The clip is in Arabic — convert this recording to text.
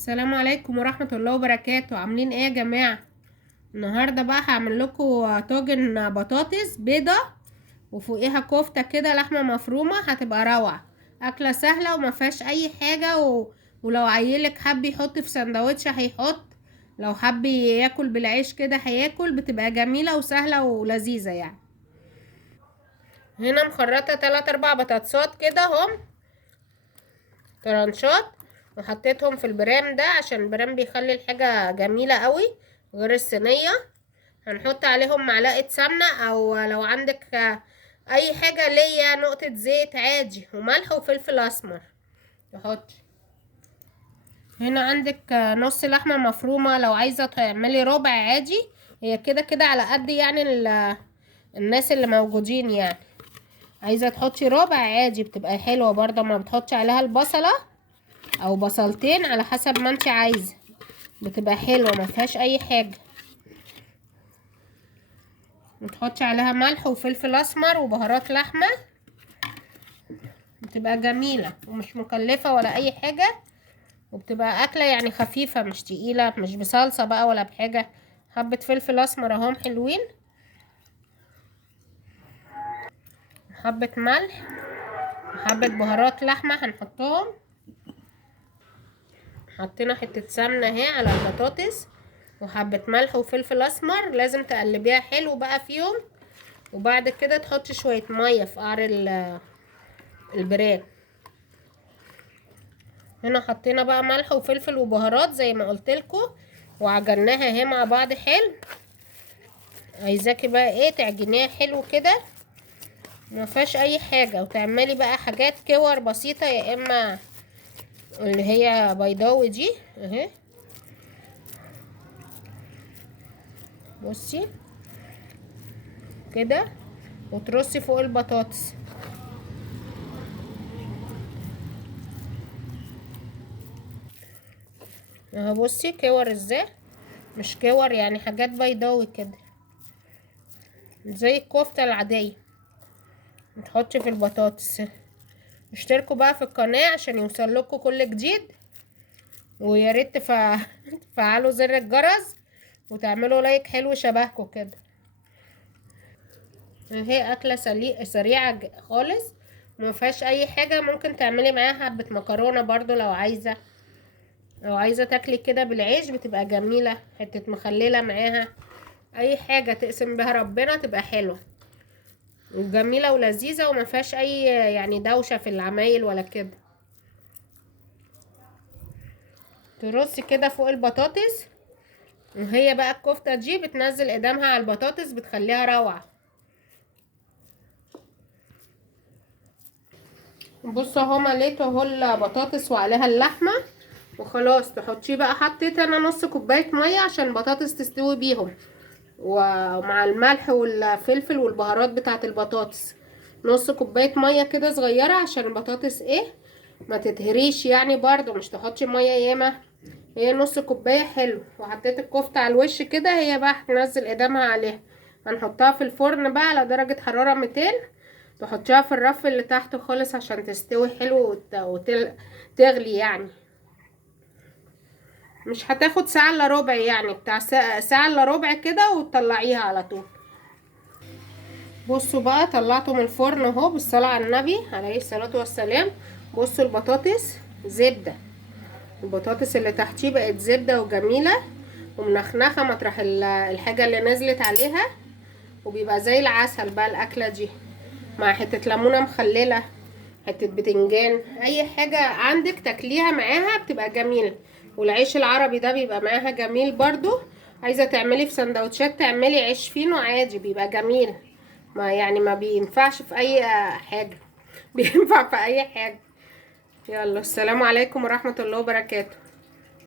السلام عليكم ورحمة الله وبركاته. عاملين ايه يا جماعة؟ النهاردة بقى هعمل لكم طاجن بطاطس بيضة وفوقيها كفتة كده لحمة مفرومة، هتبقى روعة. اكلة سهلة وما فيهاش اي حاجة ولو عيلك حب يحط في سندوتش هيحط، لو حب ياكل بالعيش كده هياكل. بتبقى جميلة وسهلة ولذيذة يعني. هنا مخرطة 3-4 بطاطسات كده هم ترانشات، وحطيتهم في البرام ده عشان البرام بيخلي الحاجة جميلة قوي غير الصينية. هنحط عليهم معلقة سمنة، او لو عندك اي حاجة ليا نقطة زيت عادي، وملح وفلفل اسمر تحط. هنا عندك نص لحمة مفرومة، لو عايزة تعملي ربع عادي. هي كده كده على قد يعني الناس اللي موجودين يعني. عايزة تحطي ربع عادي بتبقى حلوة برضه، ما بتحطي عليها البصلة او بصلتين على حسب ما انت عايزة، بتبقى حلوة ما فيهاش اي حاجة. بتحطي عليها ملح وفلفل اسمر وبهارات لحمة، بتبقى جميلة ومش مكلفة ولا اي حاجة، وبتبقى اكلة يعني خفيفة مش تقيلة، مش بصلصة بقى ولا بحاجة. حبة فلفل اسمر اهم حلوين، حبة ملح وحبة بهارات لحمة هنحطهم. حطينا حتة سمنة اهي على البطاطس وحبة ملح وفلفل اسمر، لازم تقلبيها حلو بقى فيهم. وبعد كده تحطي شوية مية في قعر البرام. هنا حطينا بقى ملح وفلفل وبهارات زي ما قلتلكوا، وعجناها اهي مع بعض حلو. عايزاكي بقى ايه تعجنيها حلو كده، ما فيهاش اي حاجه، وتعملي بقى حاجات كور بسيطه، يا اما اللي هي بيضاوي دي اهي. بصي كده، وترصي فوق البطاطس اهو. بصي كور ازاي، مش كور يعني، حاجات بيضاوي كده زي الكفته العاديه. تحطي في البطاطس. اشتركوا بقى في القناه عشان يوصلكوا كل جديد، ويا ريت تفعلوا زر الجرس وتعملوا لايك حلو شبهكم كده. هي اكله سريعه خالص، ما فيهاش اي حاجه. ممكن تعملي معاها حبه مكرونه برضو لو عايزه، لو عايزه تاكلي كده بالعيش بتبقى جميله، حته مخلله معاها، اي حاجه تقسم بها ربنا تبقى حلوه وجميله ولذيذه، وما فيهاش اي يعني دوشه في العمايل ولا كده. ترصي كده فوق البطاطس، وهي بقى الكفته دي بتنزل قدامها على البطاطس بتخليها روعه. بصوا اهو مليت اهو البطاطس وعليها اللحمه وخلاص. تحطيه بقى، حطيت انا نص كوبايه ميه عشان البطاطس تستوي بيهم، ومع الملح والفلفل والبهارات بتاعه البطاطس. نص كوبايه ميه كده صغيره عشان البطاطس ايه ما تتهريش يعني، برضو مش تحطي ميه ياما، هي نص كوبايه حلو. وحطيت الكفته على الوش كده، هي بقى هتنزل قدامها عليها. هنحطها في الفرن بقى على درجه حراره 200. تحطيها في الرف اللي تحت خالص عشان تستوي حلو وتغلي يعني. مش هتاخد ساعة الا ربع يعني، بتاع ساعة الا ربع كده وتطلعيها على طول. بصوا بقى طلعته من الفرن اهو بالصلاة على النبي عليه الصلاة والسلام. بصوا البطاطس زبدة، البطاطس اللي تحتيه بقت زبدة وجميلة ومنخنخة مطرح الحاجة اللي نزلت عليها، وبيبقى زي العسل بقى الأكلة دي، مع حتة ليمونة مخللة، حتة بتنجان، اي حاجة عندك تاكليها معاها بتبقى جميلة. والعيش العربي ده بيبقى معاها جميل برضو. عايزة تعملي في سندوتشات تعملي عيش فينو عادي بيبقى جميل، ما يعني ما بينفعش في اي حاجة بينفع في اي حاجة. يلا السلام عليكم ورحمة الله وبركاته.